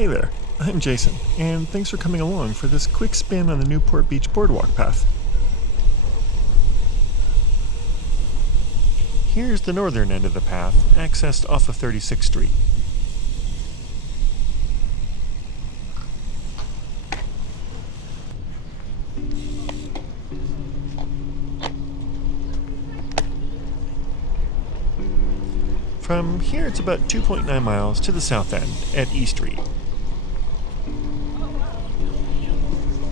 Hey there, I'm Jason, and thanks for coming along for this quick spin on the Newport Beach Boardwalk path. Here's the northern end of the path, accessed off of 36th Street. From here, it's about 2.9 miles to the south end at E Street.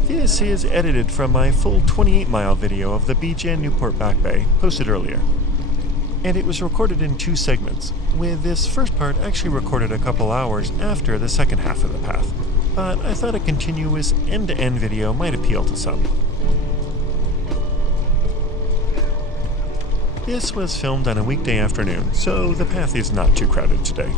This is edited from my full 28-mile video of the beach and Newport Back Bay, posted earlier. And it was recorded in two segments, with this first part actually recorded a couple hours after the second half of the path, but I thought a continuous end-to-end video might appeal to some. This was filmed on a weekday afternoon, so the path is not too crowded today.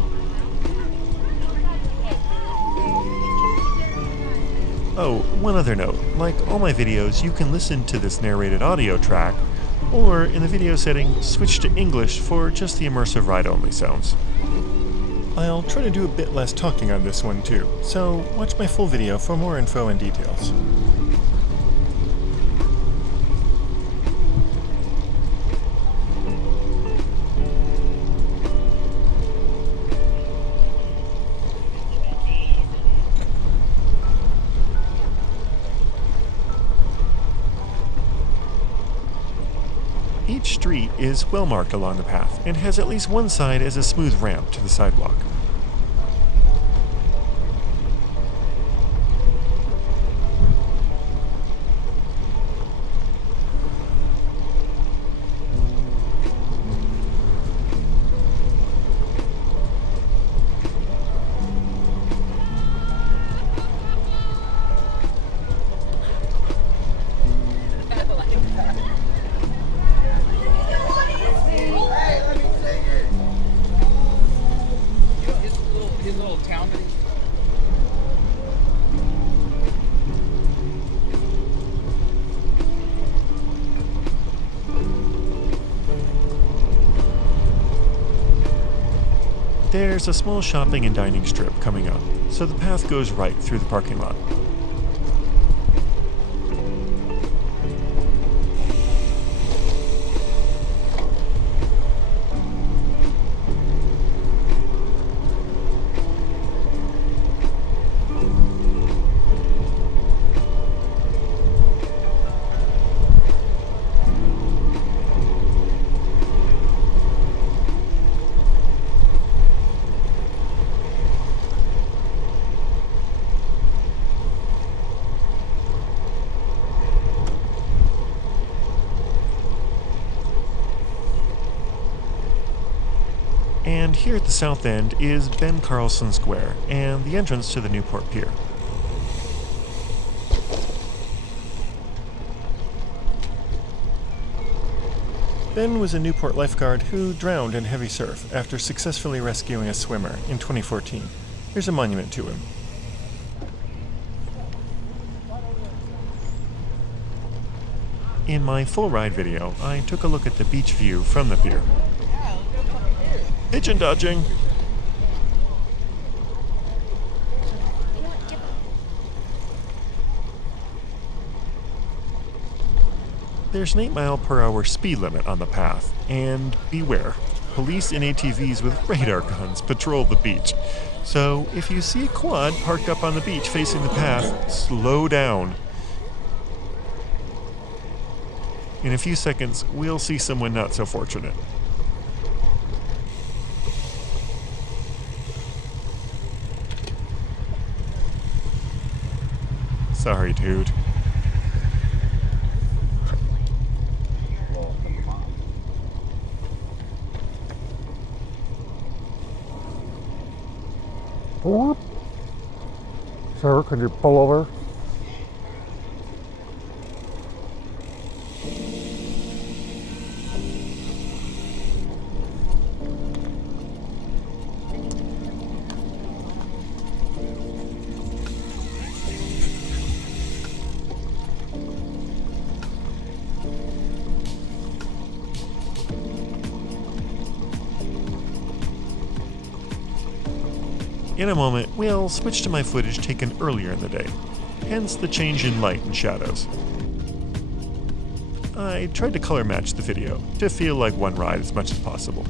Oh, one other note, like all my videos, you can listen to this narrated audio track, or in the video setting, switch to English for just the immersive ride-only sounds. I'll try to do a bit less talking on this one too, so watch my full video for more info and details. Each street is well marked along the path and has at least one side as a smooth ramp to the sidewalk. There's a small shopping and dining strip coming up, so the path goes right through the parking lot. And here at the south end is Ben Carlson Square and the entrance to the Newport Pier. Ben was a Newport lifeguard who drowned in heavy surf after successfully rescuing a swimmer in 2014. Here's a monument to him. In my full ride video, I took a look at the beach view from the pier. Pigeon dodging! There's an 8-mile-per-hour speed limit on the path, and beware, police and ATVs with radar guns patrol the beach. So if you see a quad parked up on the beach facing the path, slow down. In a few seconds, we'll see someone not so fortunate. Sorry, dude. Sir, could you pull over? In a moment, we'll switch to my footage taken earlier in the day, hence the change in light and shadows. I tried to color match the video to feel like one ride as much as possible.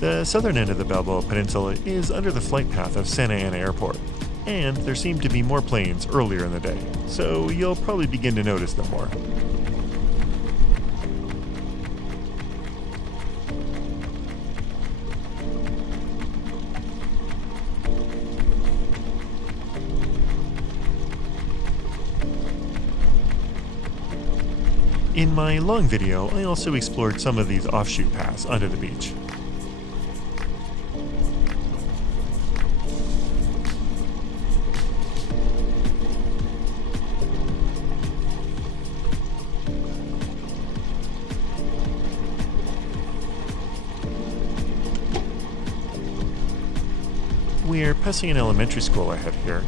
The southern end of the Balboa Peninsula is under the flight path of Santa Ana Airport, and there seem to be more planes earlier in the day, so you'll probably begin to notice them more. In my long video, I also explored some of these offshoot paths under the beach. We're passing an elementary school ahead here.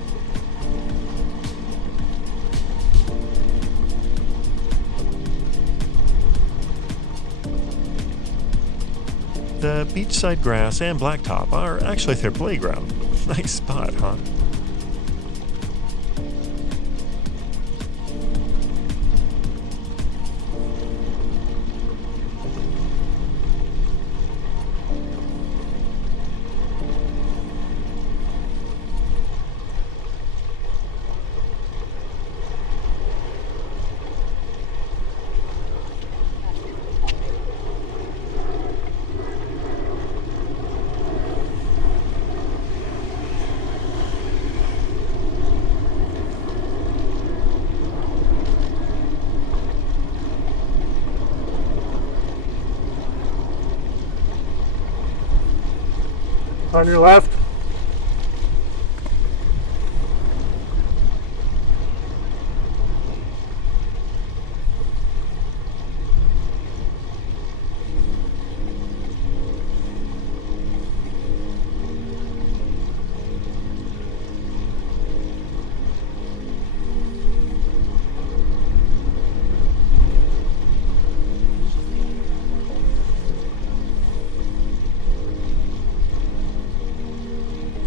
The beachside grass and blacktop are actually their playground. Nice spot, huh? On your left.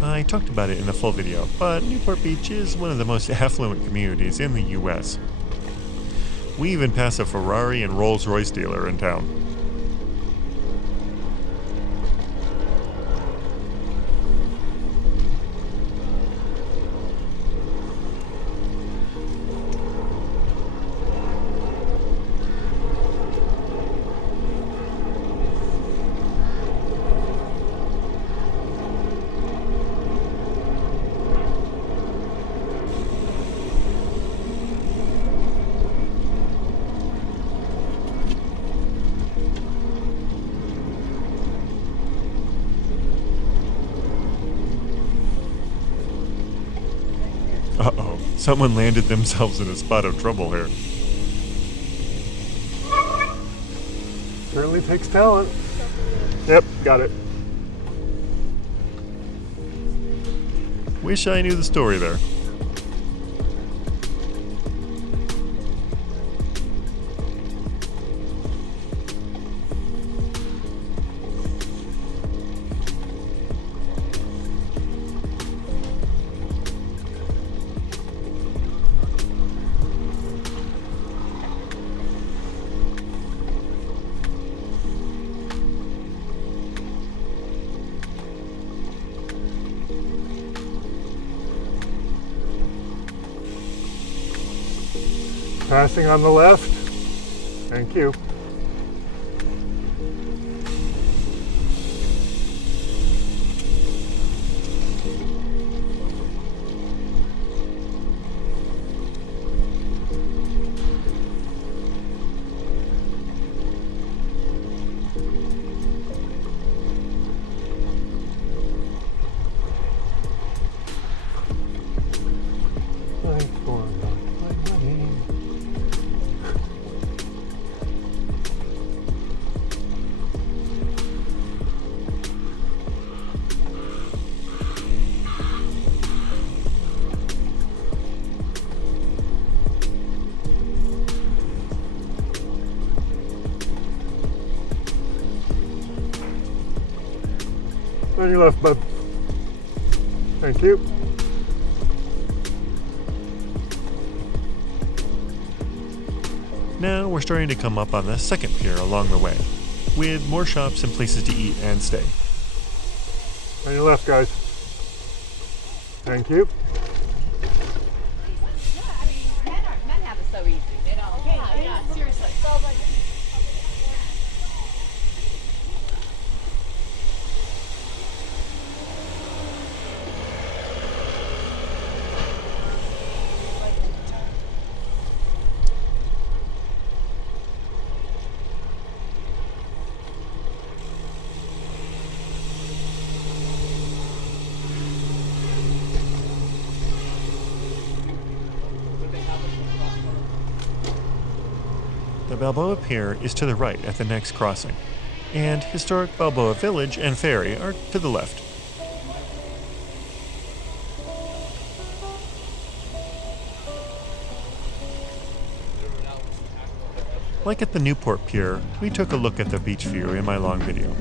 I talked about it in a full video, but Newport Beach is one of the most affluent communities in the US. We even pass a Ferrari and Rolls-Royce dealer in town. Uh-oh, someone landed themselves in a spot of trouble here. Certainly takes talent. Yep, got it. Wish I knew the story there. Passing on the left. Thank you. On your left, bud. Thank you. Now we're starting to come up on the second pier along the way, with more shops and places to eat and stay. On your left, guys. Thank you. Men have it so easy. They don't. Yeah, seriously. The Balboa Pier is to the right at the next crossing, and historic Balboa Village and Ferry are to the left. Like at the Newport Pier, we took a look at the beach view in my long video.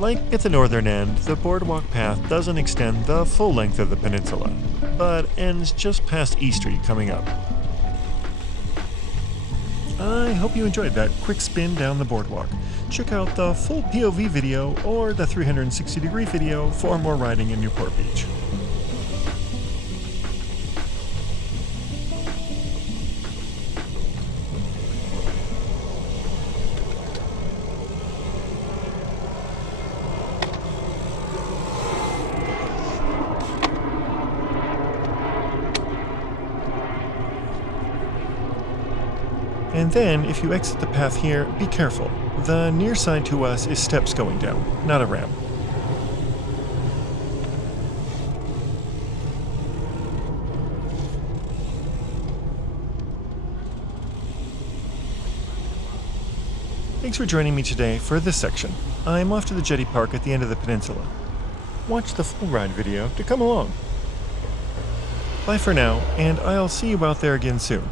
Like at the northern end, the boardwalk path doesn't extend the full length of the peninsula, but ends just past E Street coming up. I hope you enjoyed that quick spin down the boardwalk. Check out the full POV video or the 360-degree video for more riding in Newport Beach. And then, if you exit the path here, be careful. The near side to us is steps going down, not a ramp. Thanks for joining me today for this section. I'm off to the jetty park at the end of the peninsula. Watch the full ride video to come along. Bye for now, and I'll see you out there again soon.